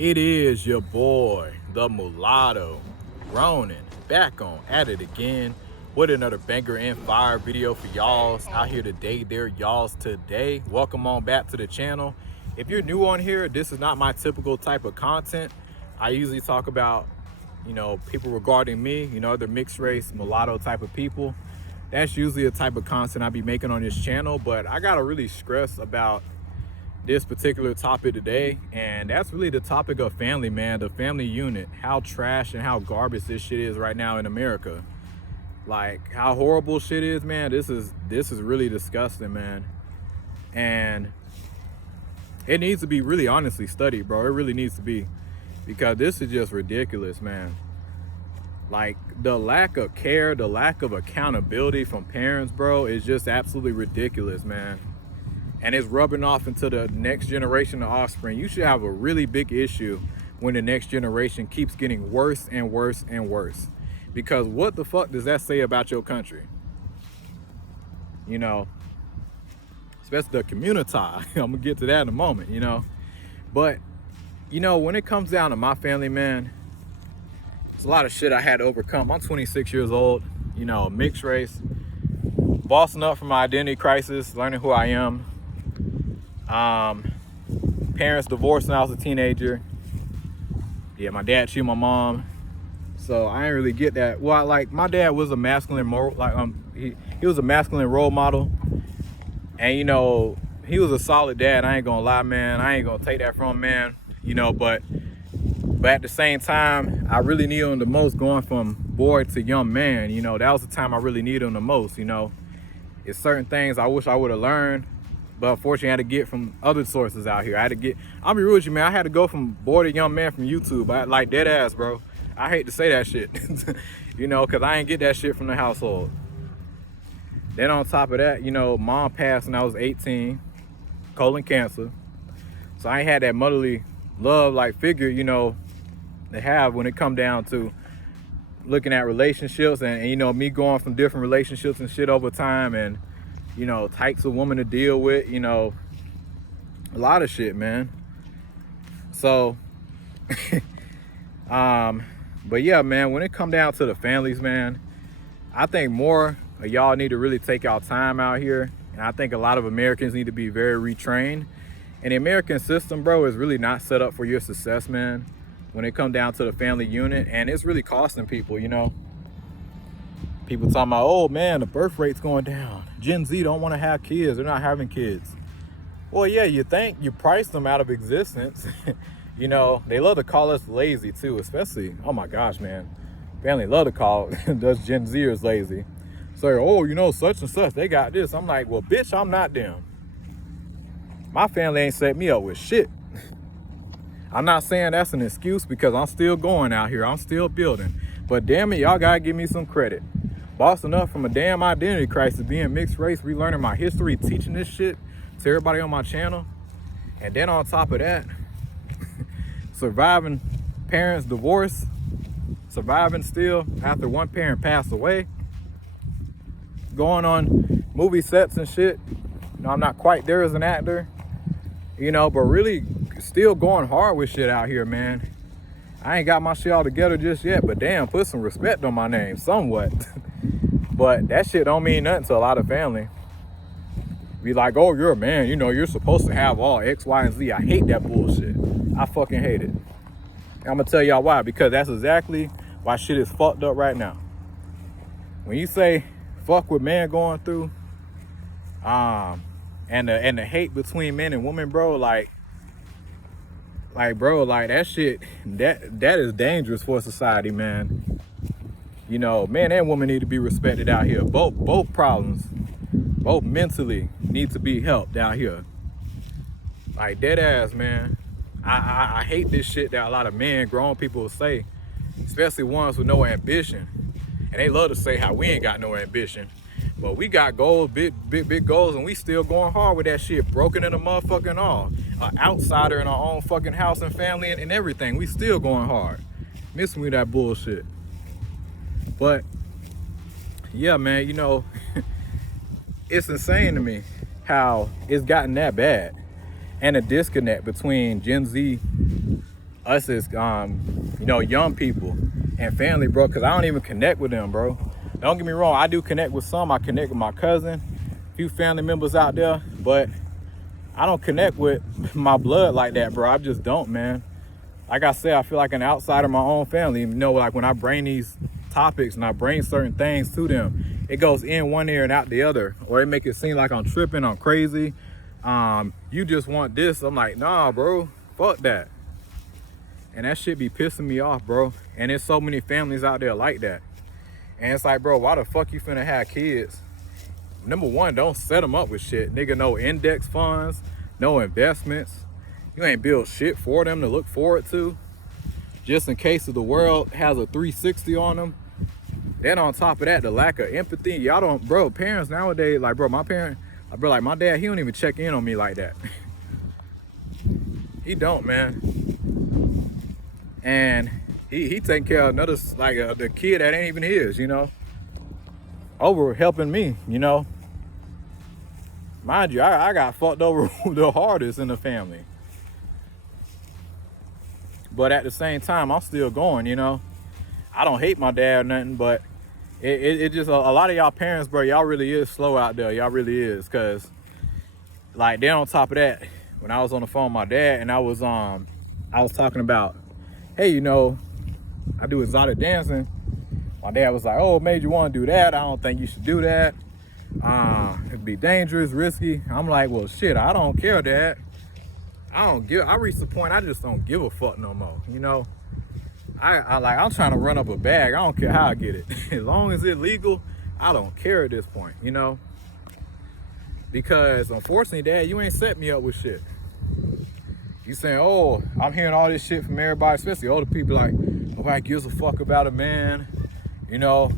It is your boy, the mulatto, Ronin, back on at it again with another banger and fire video for y'all's out here today. There, y'all's today. Welcome on back to the channel. If you're new on here, this is not my typical type of content. I usually talk about, people regarding me, other mixed race, mulatto type of people. That's usually the type of content I be making on this channel, but I gotta really stress about this particular topic today, and that's really the topic of family, man. The family unit, how trash and how garbage this shit is right now in America. Like how horrible shit is, man. This is really disgusting, man. And it needs to be really honestly studied, bro. It really needs to be, because this is just ridiculous, man. Like the lack of care, the lack of accountability from parents, bro, is just absolutely ridiculous, man. And it's rubbing off into the next generation of offspring. You should have a really big issue when the next generation keeps getting worse and worse and worse. Because what the fuck does that say about your country? Especially the community. I'm gonna get to that in a moment, But, when it comes down to my family, man, it's a lot of shit I had to overcome. I'm 26 years old, mixed race, bossing up from my identity crisis, learning who I am. Parents divorced when I was a teenager. Yeah, my dad cheated my mom, so I didn't really get that. Well, like my dad was a masculine he was a masculine role model, and he was a solid dad. I ain't gonna lie, man. I ain't gonna take that from him, man. But at the same time, I really needed him the most, going from boy to young man. That was the time I really needed him the most. It's certain things I wish I would have learned, but unfortunately I had to get from other sources out here. I'll be real with you, man. I had to go from boy to young man from YouTube. I like dead ass, bro. I hate to say that shit, because I ain't get that shit from the household. Then on top of that, mom passed when I was 18, colon cancer. So I ain't had that motherly love like figure, to have when it come down to looking at relationships and me going from different relationships and shit over time, and types of women to deal with, a lot of shit, man. So but yeah, man, when it come down to the families, man, I think more of y'all need to really take y'all time out here, and I think a lot of Americans need to be very retrained. And the American system, bro, is really not set up for your success, man, when it come down to the family unit. And it's really costing people, People talking about, oh man, the birth rate's going down. Gen Z don't want to have kids. They're not having kids. Well, yeah, you think you priced them out of existence. They love to call us lazy too, especially, oh my gosh, man. Family love to call us Gen Zers lazy. So, oh, such and such, they got this. I'm like, well, bitch, I'm not them. My family ain't set me up with shit. I'm not saying that's an excuse, because I'm still going out here. I'm still building. But damn it, y'all gotta give me some credit. Bossing up from a damn identity crisis, being mixed race, relearning my history, teaching this shit to everybody on my channel. And then on top of that, surviving parents' divorce, surviving still after one parent passed away, going on movie sets and shit. I'm not quite there as an actor, but really still going hard with shit out here, man. I ain't got my shit all together just yet, but damn, put some respect on my name somewhat. But that shit don't mean nothing to a lot of family. Be like, oh, you're a man, you're supposed to have all X, Y, and Z. I hate that bullshit. I fucking hate it. I'm gonna tell y'all why, because that's exactly why shit is fucked up right now. When you say fuck what man going through, and the hate between men and women, bro, like that shit, that is dangerous for society, man. Man and woman need to be respected out here. Both problems, both mentally, need to be helped out here. Like dead ass, man. I hate this shit that a lot of men, grown people say, especially ones with no ambition. And they love to say how we ain't got no ambition. But we got goals, big goals, and we still going hard with that shit, broken in a motherfucking all. An outsider in our own fucking house and family and everything. We still going hard. Missing with that bullshit. But yeah, man, it's insane to me how it's gotten that bad. And a disconnect between Gen Z us as you know, young people and family, bro, because I don't even connect with them, bro. Don't get me wrong, I do connect with some. I connect with my cousin, a few family members out there, but I don't connect with my blood like that, bro. I just don't, man. Like I said, I feel like an outsider of my own family. You know, like when I bring these topics and I bring certain things to them, it goes in one ear and out the other, or it make it seem like I'm tripping, I'm crazy. You just want this. I'm like, nah, bro, fuck that. And that shit be pissing me off, bro. And there's so many families out there like that. And it's like, bro, why the fuck you finna have kids? Number one, don't set them up with shit. Nigga, no index funds, no investments. You ain't build shit for them to look forward to. Just in case of the world has a 360 on them. Then on top of that, the lack of empathy. Y'all don't, bro, parents nowadays, like, bro, my parents, bro, like my dad, he don't even check in on me like that. He don't, man. And he taking care of another, like the kid that ain't even his, you know, over helping me, you know. Mind you, I got fucked over the hardest in the family. But at the same time, I'm still going, you know. I don't hate my dad or nothing, but it just, a lot of y'all parents, bro, y'all really is slow out there. Y'all really is, because, like, then on top of that, when I was on the phone with my dad and I was talking about, hey, you know, I do exotic dancing. My dad was like, oh, it made you want to do that. I don't think you should do that. It'd be dangerous, risky. I'm like, well, shit, I don't care, Dad. I reached the point I just don't give a fuck no more, you know. I'm trying to run up a bag. I don't care how I get it. As long as it's legal, I don't care at this point, you know. Because unfortunately, Dad, you ain't set me up with shit. You saying, oh, I'm hearing all this shit from everybody, especially older people, like, nobody gives a fuck about a man, you know.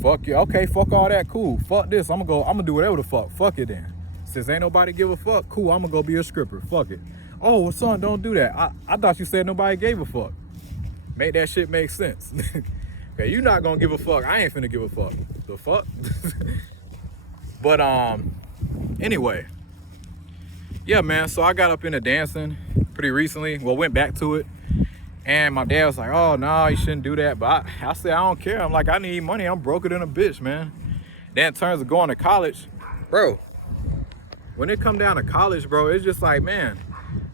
Fuck you. Okay, fuck all that, cool. Fuck this. I'm gonna do whatever the fuck. Fuck it then. Since ain't nobody give a fuck, cool, I'm gonna go be a stripper. Fuck it. Oh, well, son, don't do that. I thought you said nobody gave a fuck. Make that shit make sense. Okay, you not gonna give a fuck. I ain't finna give a fuck. The fuck? But anyway. Yeah, man, so I got up into dancing pretty recently. Well, went back to it. And my dad was like, oh, no, you shouldn't do that. But I said, I don't care. I'm like, I need money. I'm broker than a bitch, man. Then in terms of going to college, bro, when it come down to college, bro, it's just like, man,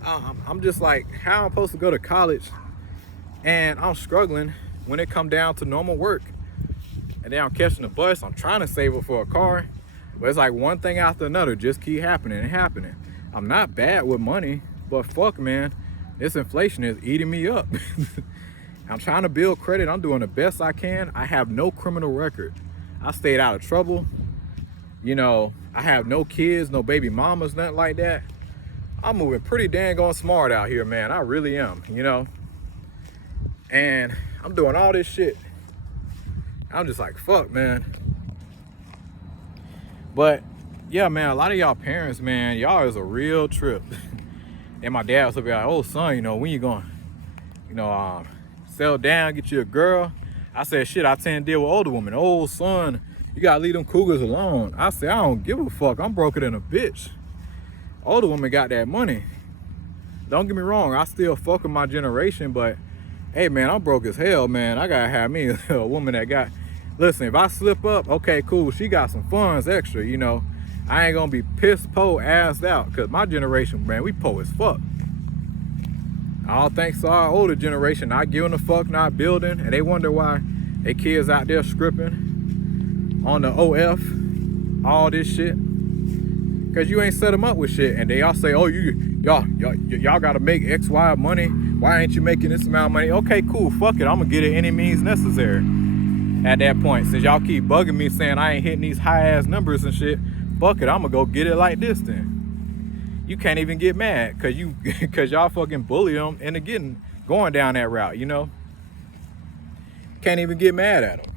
I'm just like, how am I supposed to go to college? And I'm struggling when it come down to normal work. And then I'm catching the bus. I'm trying to save up for a car. But it's like one thing after another just keep happening and happening. I'm not bad with money, but fuck, man. This inflation is eating me up. I'm trying to build credit. I'm doing the best I can. I have no criminal record. I stayed out of trouble. You know, I have no kids, no baby mamas, nothing like that. I'm moving pretty dang on smart out here, man. I really am, you know. And I'm doing all this shit. I'm just like, fuck, man. But yeah, man, a lot of y'all parents, man, y'all is a real trip. And my dad was like, oh, son, you know, when you going, you know, settle down, get you a girl? I said, shit, I tend to deal with older women. Oh, son, you gotta leave them cougars alone. I said, I don't give a fuck. I'm broker than a bitch. Older women got that money. Don't get me wrong, I still fuck with my generation, but hey, man, I'm broke as hell, man. I gotta have me a woman that got, listen, if I slip up, okay, cool, she got some funds extra, you know. I ain't gonna be pissed, po, assed out, because my generation, man, we po as fuck. All thanks to our older generation, not giving a fuck, not building, and they wonder why they kids out there scripting on the OF, all this shit. Because you ain't set them up with shit, and they all say, oh, y'all gotta make X, Y money. Why ain't you making this amount of money? Okay, cool, fuck it, I'm gonna get it any means necessary. At that point, since y'all keep bugging me saying I ain't hitting these high ass numbers and shit, fuck it, I'm gonna go get it like this then. You can't even get mad because y'all fucking bully them into going down that route, you know? Can't even get mad at them.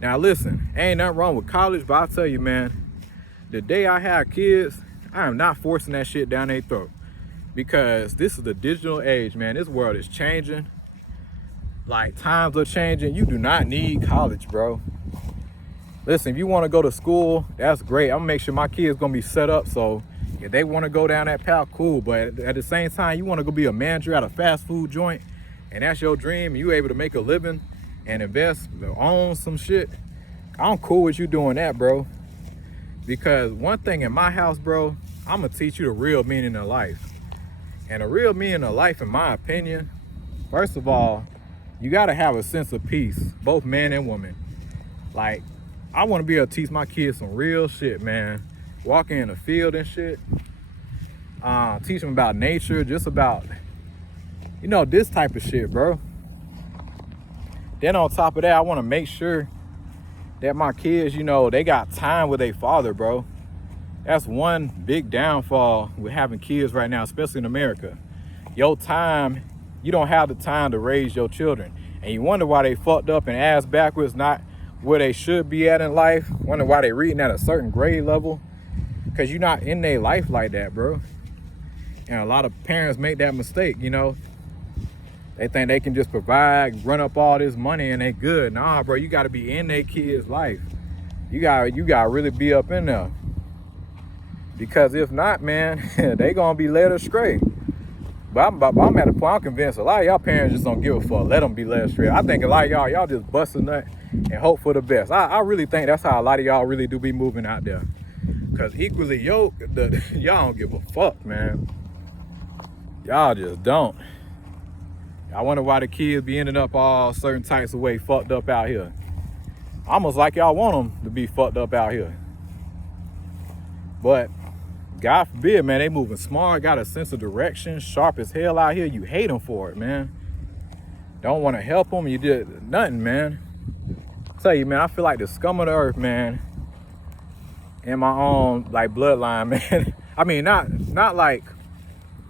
Now listen, ain't nothing wrong with college, but I'll tell you, man, the day I have kids, I am not forcing that shit down their throat. Because this is the digital age, man. This world is changing. Like, times are changing. You do not need college, bro. Listen, if you want to go to school, that's great. I'm gonna make sure my kids gonna be set up so If they want to go down that path, cool. But at the same time, you want to go be a manager at a fast food joint, and that's your dream, you able to make a living and invest, own some shit, I'm cool with you doing that, bro. Because one thing in my house, bro, I'm gonna teach you the real meaning of life. And the real meaning of life, in my opinion, first of all, you gotta have a sense of peace, both man and woman. Like, I wanna be able to teach my kids some real shit, man. Walking in the field and shit. Teach them about nature, just about, you know, this type of shit, bro. Then on top of that, I wanna make sure that my kids, you know, they got time with their father, bro. That's one big downfall with having kids right now, especially in America. Your time, you don't have the time to raise your children. And you wonder why they fucked up and ass backwards, not where they should be at in life. Wonder why they reading at a certain grade level. Because you're not in their life like that, bro. And a lot of parents make that mistake, you know. They think they can just provide, run up all this money and they good. Nah, bro, you gotta be in their kids' life. You gotta really be up in there. Because if not, man, they gonna be led astray. But I'm at the point, I'm convinced a lot of y'all parents just don't give a fuck. Let them be led astray. I think a lot of y'all just bust a nut and hope for the best. I really think that's how a lot of y'all really do be moving out there. Because equally, y'all don't give a fuck, man. Y'all just don't. I wonder why the kids be ending up all certain types of way fucked up out here. Almost like y'all want them to be fucked up out here. But God forbid, man, they moving smart, got a sense of direction, sharp as hell out here. You hate them for it, man. Don't want to help them. You did nothing, man. I tell you, man, I feel like the scum of the earth, man. In my own like bloodline, man. I mean, not like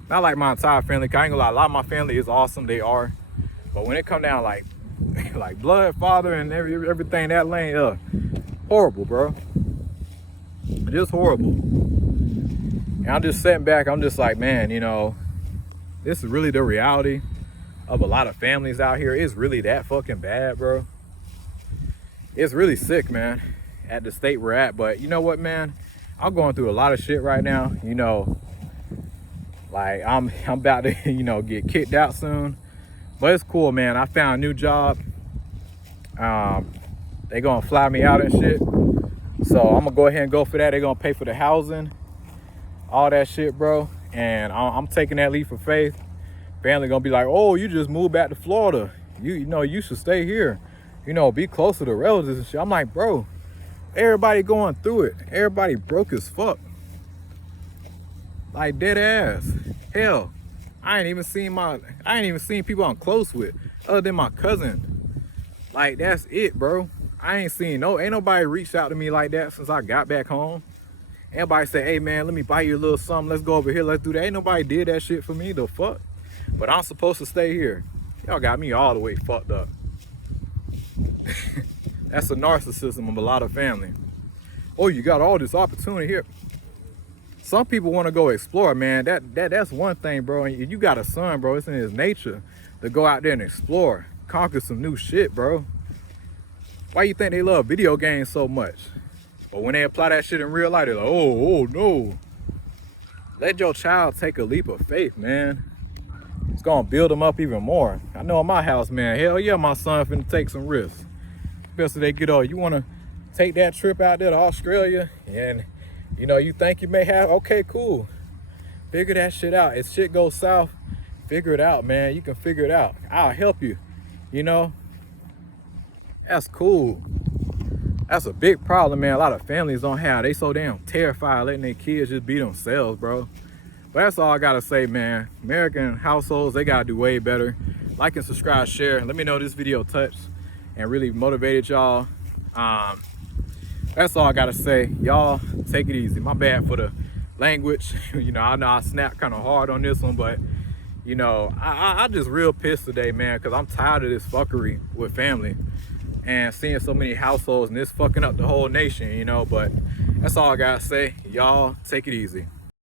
my entire family. I ain't gonna lie, a lot of my family is awesome. They are, but when it come down like blood, father, and everything that lane, horrible, bro. Just horrible. And I'm just sitting back. I'm just like, man, you know, this is really the reality of a lot of families out here. It's really that fucking bad, bro. It's really sick, man, at the state we're at. But you know what, man? I'm going through a lot of shit right now. You know, like I'm about to, you know, get kicked out soon. But it's cool, man. I found a new job. They gonna fly me out and shit. So I'm gonna go ahead and go for that. They're gonna pay for the housing, all that shit, bro. And I'm taking that leap of faith. Family gonna be like, oh, you just moved back to Florida. You know, you should stay here. You know, be closer to relatives and shit. I'm like, bro, everybody going through it. Everybody broke as fuck. Like dead ass. Hell, I ain't even seen people I'm close with other than my cousin. Like, that's it, bro. ain't nobody reached out to me like that since I got back home. Everybody say, hey man, let me buy you a little something. Let's go over here. Let's do that. Ain't nobody did that shit for me. The fuck? But I'm supposed to stay here. Y'all got me all the way fucked up. That's the narcissism of a lot of family. Oh, you got all this opportunity here. Some people want to go explore, man. That's one thing, bro. And you got a son, bro. It's in his nature to go out there and explore, conquer some new shit, bro. Why you think they love video games so much? But when they apply that shit in real life, they're like, oh no. Let your child take a leap of faith, man. It's gonna build them up even more. I know in my house, man, hell yeah, my son finna take some risks. Especially they get old. You wanna take that trip out there to Australia and you know, you think you may have, okay, cool. Figure that shit out. If shit goes south, figure it out, man. You can figure it out. I'll help you, you know? That's cool. That's a big problem, man. A lot of families don't have. They so damn terrified letting their kids just be themselves, bro. But that's all I gotta say, man. American households, they gotta do way better. Like and subscribe, share. Let me know this video touched and really motivated y'all. That's all I gotta say. Y'all take it easy. My bad for the language. You know I snapped kind of hard on this one, but you know, I just real pissed today, man, because I'm tired of this fuckery with family and seeing so many households and this fucking up the whole nation, you know. But that's all I gotta say. Y'all take it easy.